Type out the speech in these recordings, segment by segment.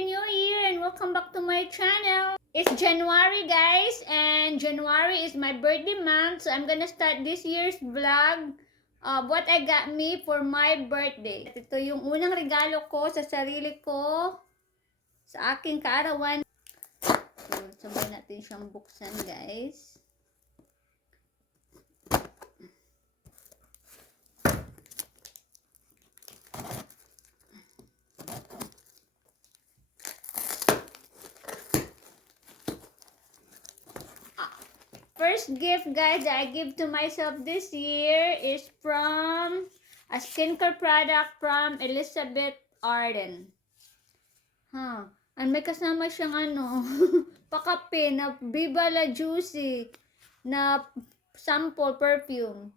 Happy New Year and welcome back to my channel. It's January guys, and January is my birthday month, so I'm gonna start this year's vlog of what I got me for my birthday. At ito yung unang regalo ko sa sarili ko sa aking kaarawan. So, sabay natin siyang buksan guys. First gift guys that I give to myself this year is from a skincare product from Elizabeth Arden. And may kasama siyang pakape na Viva La Juicy na sample perfume.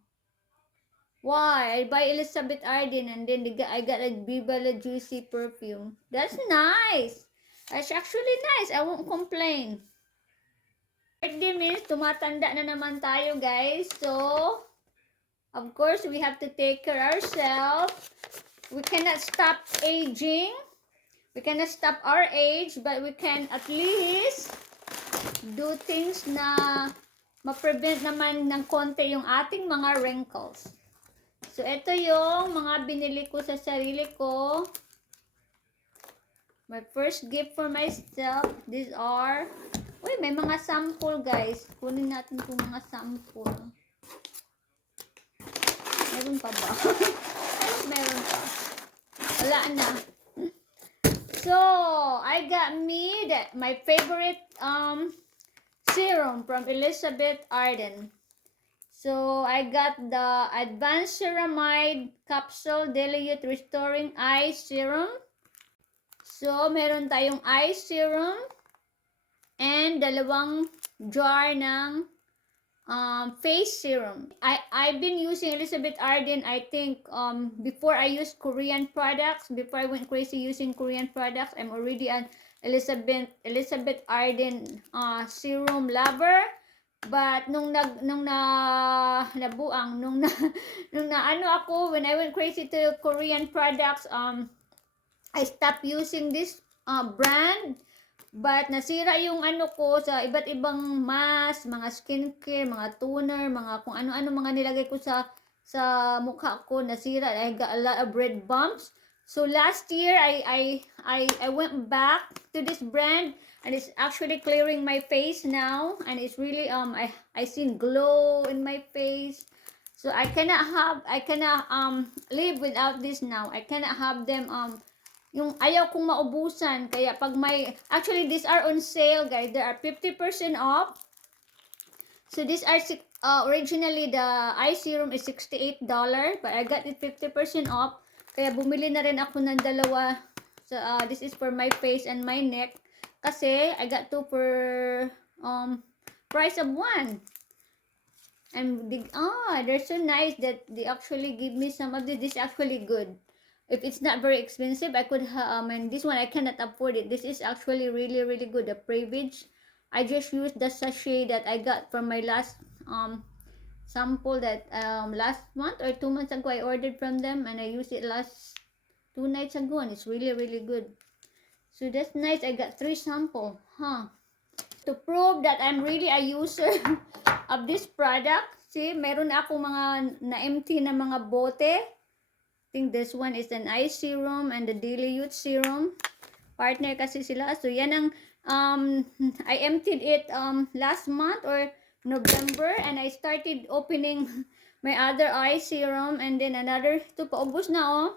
Why? I buy Elizabeth Arden and then I got a Viva La Juicy perfume. That's nice. That's actually nice. I won't complain. Birthday means tumatanda na naman tayo guys. So, of course, we have to take care of ourselves. We cannot stop aging. We cannot stop our age, but we can at least do things na ma-prevent naman ng konti yung ating mga wrinkles. So, ito yung mga binili ko sa sarili ko. My first gift for myself. These are... Uy, may mga sample guys. Kunin natin itong mga sample. Meron pa ba? Meron pa. Wala na. So, I got me my favorite serum from Elizabeth Arden. So, I got the Advanced Ceramide Capsule Dilute Restoring Eye Serum. So, meron tayong eye serum and dalawang jar ng face serum. I've been using Elizabeth Arden, I think, before I used Korean products. Before I went crazy using Korean products, I'm already an Elizabeth Arden serum lover. But nung when I went crazy to Korean products, I stopped using this brand. But nasira yung ko sa iba't ibang mask, mga skincare, mga toner, mga kung ano-ano mga nilagay ko sa mukha ko, nasira. I got a lot of red bumps. So last year I went back to this brand and it's actually clearing my face now, and it's really I seen glow in my face. So I cannot live without this now. I cannot have them yung ayaw kong maubusan. Kaya pag may, actually these are on sale guys. There are 50% off. So these are, originally the eye serum is $68. But I got it 50% off. Kaya bumili na rin ako ng dalawa. So this is for my face and my neck. Kasi I got two per price of one. And they're so nice that they actually give me some of this. This is actually good. If it's not very expensive, I could and this one I cannot afford it. This is actually really really good. The Pravage. I just used the sachet that I got from my last sample that last month or 2 months ago I ordered from them, and I used it last 2 nights ago, and it's really really good. So that's nice. I got 3 sample. To prove that I'm really a user of this product, see, meron ako mga na-empty na mga bote. I think this one is an eye serum and the Dilute serum. Partner kasi sila. So yan ang I emptied it last month or November, and I started opening my other eye serum, and then another to paubos na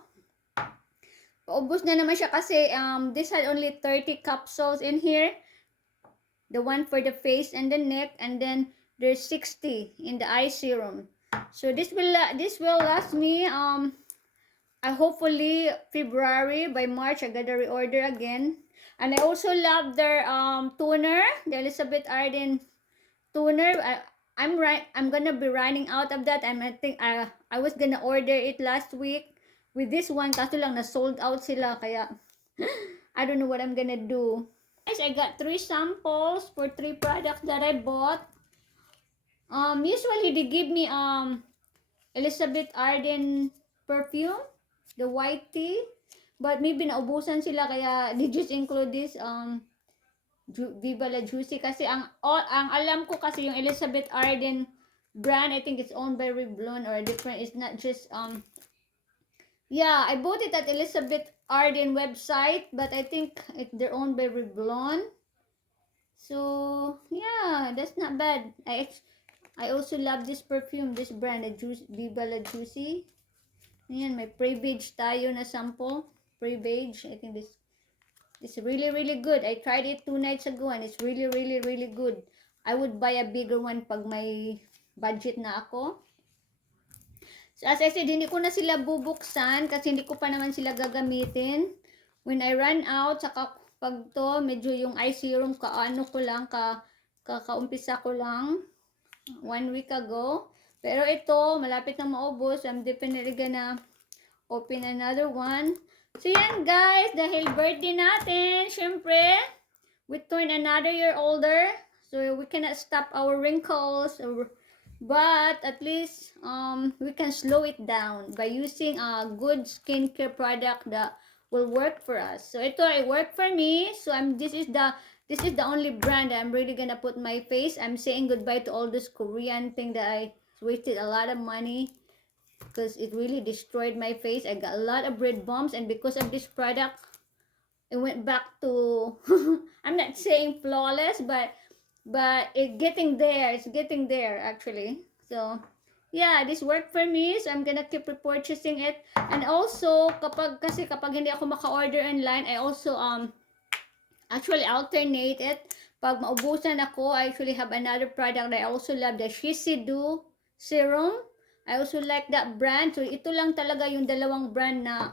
Paubos na naman siya kasi this had only 30 capsules in here. The one for the face and the neck, and then there's 60 in the eye serum. So this will last me hopefully February. By March I gotta reorder again. And I also love their toner, the Elizabeth Arden toner. I'm gonna be running out of that. I think I was gonna order it last week with this one, kaso lang na sold out sila, kaya I don't know what I'm gonna do. Guys, I got 3 samples for 3 products that I bought. Usually they give me Elizabeth Arden perfume, the white tea, But maybe naubusan sila kaya they just include this Viva La Juicy kasi ang alam ko kasi yung Elizabeth Arden brand, I think it's owned by Revlon or different. It's not just yeah, I bought it at Elizabeth Arden website, but I think they're owned by Revlon. So yeah, that's not bad. I also love this perfume, this brand, Viva La Juicy. Ayan, may pre-beige tayo na sample. Pre-beige. I think this is really, really good. I tried it 2 nights ago and it's really, really, really good. I would buy a bigger one pag may budget na ako. So as I said, hindi ko na sila bubuksan kasi hindi ko pa naman sila gagamitin. When I run out, saka pag to, medyo yung eye serum, kaano ko lang, kaumpisa ko lang 1 week ago. Pero ito, malapit na maubos. I'm definitely gonna open another one. So yan guys, dahil birthday natin, syempre, we turn another year older. So we cannot stop our wrinkles. But at least we can slow it down by using a good skincare product that will work for us. So ito ay work for me. So this is the only brand that I'm really gonna put my face. I'm saying goodbye to all this Korean thing that I wasted a lot of money because it really destroyed my face. I got a lot of red bumps, and because of this product, it went back to I'm not saying flawless, but it's getting there. It's getting there actually. So yeah, this worked for me, so I'm gonna keep repurchasing it. And also kapag hindi ako maka-order online, I also actually alternate it. Pag maubusan ako, I actually have another product that I also love, the Shiseido serum. I also like that brand. So ito lang talaga yung dalawang brand na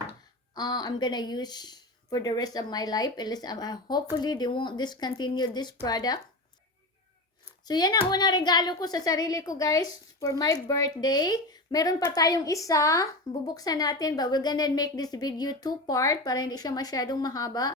I'm gonna use for the rest of my life. At least hopefully they won't discontinue this product. So yan ang unang regalo ko sa sarili ko guys for my birthday. Meron pa tayong isa, bubuksan natin, but we're gonna make this video 2 part para hindi siya masyadong mahaba.